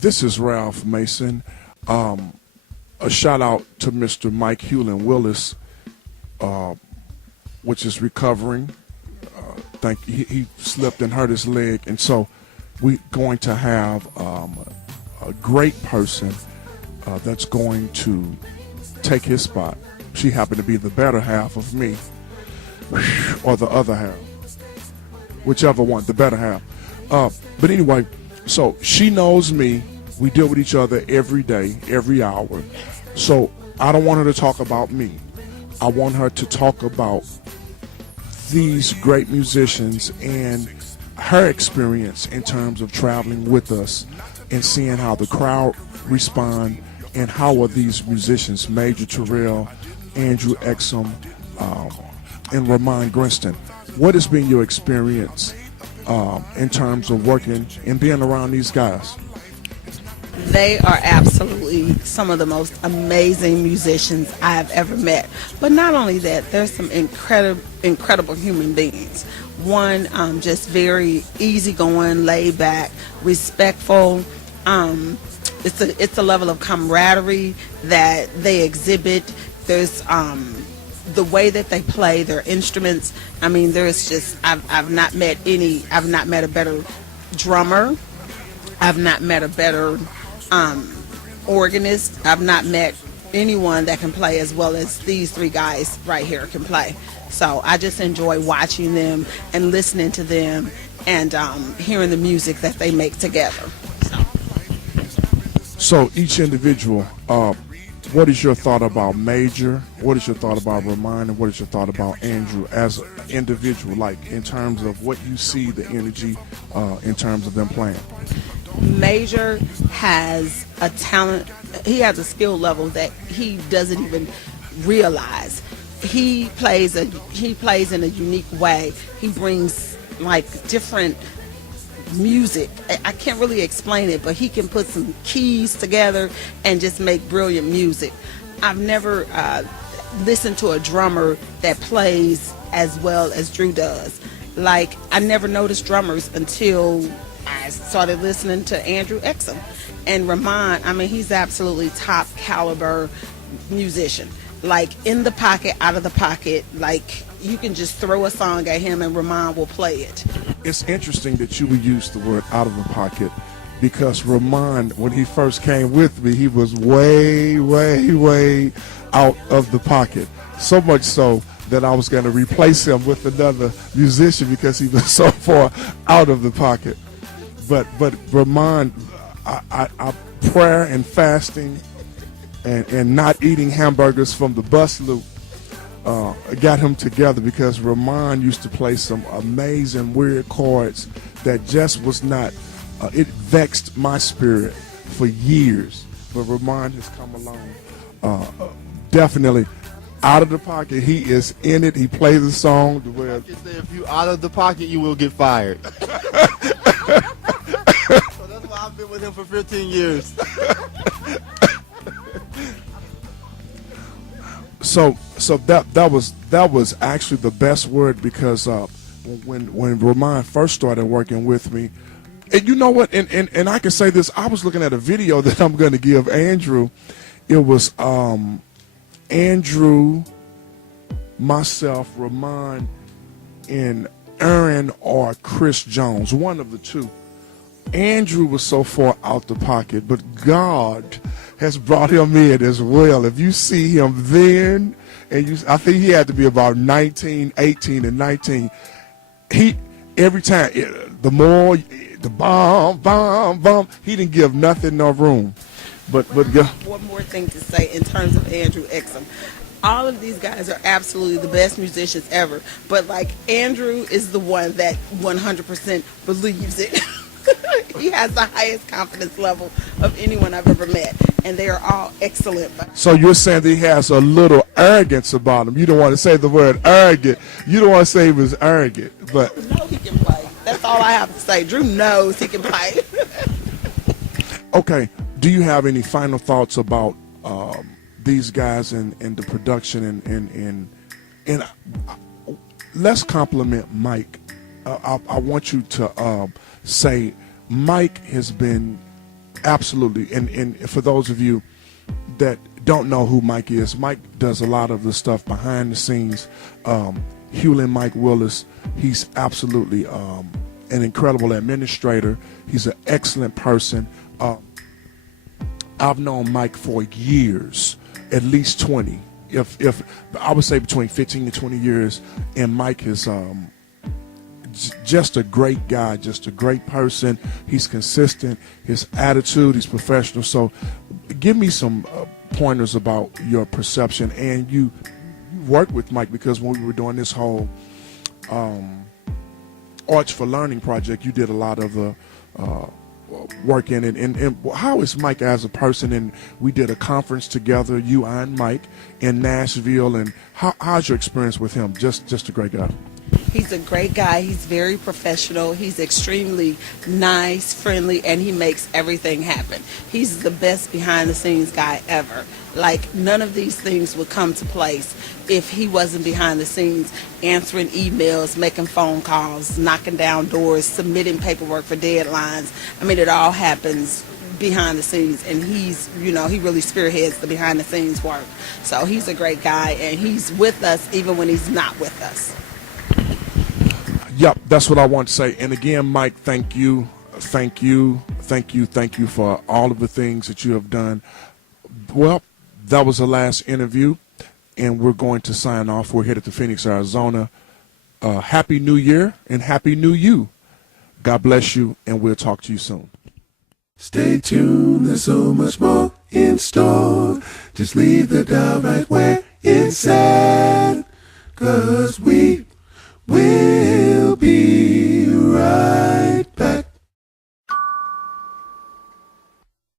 This is Ralph Mason. A shout out to Mr. Mike Hewlin Willis, which is recovering. He slipped and hurt his leg, and so we're going to have a great person that's going to take his spot. She happened to be the better half of me, or the other half, whichever one, the better half. But anyway, so she knows me. We deal with each other every day, every hour. So I don't want her to talk about me. I want her to talk about these great musicians and her experience in terms of traveling with us and seeing how the crowd respond and how are these musicians, Major Terrell, Andrew Exum, and Ramon Grinston. What has been your experience in terms of working and being around these guys? They are absolutely some of the most amazing musicians I have ever met. But not only that, they're some incredible human beings. One, just very easygoing, laid back, respectful. It's a level of camaraderie that they exhibit. There's the way that they play their instruments. I mean, there's just I've not met a better drummer. I've not met a better organist. I've not met anyone that can play as well as these three guys right here can play. So I just enjoy watching them and listening to them and hearing the music that they make together. So each individual, what is your thought about Major? What is your thought about Ramon? And what is your thought about Andrew as an individual, like in terms of what you see, the energy, in terms of them playing? Major has a talent. He has a skill level that he doesn't even realize. He plays in a unique way. He brings like different music. I can't really explain it, but he can put some keys together and just make brilliant music. I've never listened to a drummer that plays as well as Drew does. Like, I never noticed drummers until I started listening to Andrew Exum. And Ramon, I mean, he's absolutely top caliber musician. Like, in the pocket, out of the pocket, like, you can just throw a song at him and Ramon will play it. It's interesting that you would use the word out of the pocket, because Ramon, when he first came with me, he was way, way, way out of the pocket. So much so that I was going to replace him with another musician because he was so far out of the pocket. But Ramon, I prayer and fasting and not eating hamburgers from the bus loop got him together, because Ramon used to play some amazing weird chords that just was not, it vexed my spirit for years. But Ramon has come along, definitely out of the pocket. He is in it. He plays the song the way. If you out of the pocket, you will get fired. So that's why I've been with him for 15 years. So that was actually the best word, because when Ramon first started working with me, and you know what, and I can say this, I was looking at a video that I'm going to give Andrew. It was Andrew, myself, Ramon, and Aaron or Chris Jones, one of the two. Andrew was so far out the pocket, but God has brought him in as well. If you see him then, and I think he had to be about 19, 18, and 19. Every time, the bomb, he didn't give nothing no room. But one more thing to say in terms of Andrew Exum. All of these guys are absolutely the best musicians ever, but like Andrew is the one that 100% believes it. He has the highest confidence level of anyone I've ever met, and they are all excellent. So you're saying that he has a little arrogance about him. You don't want to say the word arrogant. You don't want to say he was arrogant, but Drew knows he can play. That's all I have to say. Drew knows he can play. Okay. Do you have any final thoughts about these guys and the production and let's compliment Mike. I want you to say Mike has been Absolutely. And for those of you that don't know who Mike is, Mike does a lot of the stuff behind the scenes. Hewlin Mike Willis, he's absolutely an incredible administrator. He's an excellent person. I've known Mike for years, at least 20. If I would say between 15 to 20 years, and Mike is just a great guy, just a great person. He's consistent, his attitude, he's professional. So give me some pointers about your perception. And you worked with Mike, because when we were doing this whole Arch for Learning project, you did a lot of the work in it. And how is Mike as a person? And we did a conference together, you and Mike, in Nashville. And how's your experience with him? Just a great guy. He's a great guy. He's very professional. He's extremely nice, friendly, and he makes everything happen. He's the best behind the scenes guy ever. Like, none of these things would come to place if he wasn't behind the scenes answering emails, making phone calls, knocking down doors, submitting paperwork for deadlines. I mean, it all happens behind the scenes, and he's, he really spearheads the behind the scenes work. So he's a great guy, and he's with us even when he's not with us. Yep, that's what I want to say. And again, Mike, thank you for all of the things that you have done. Well, that was the last interview, and we're going to sign off. We're headed to Phoenix, Arizona. Happy New Year and Happy New You. God bless you, and we'll talk to you soon. Stay tuned, there's so much more in store. Just leave the dial right where it's at, 'cause we will.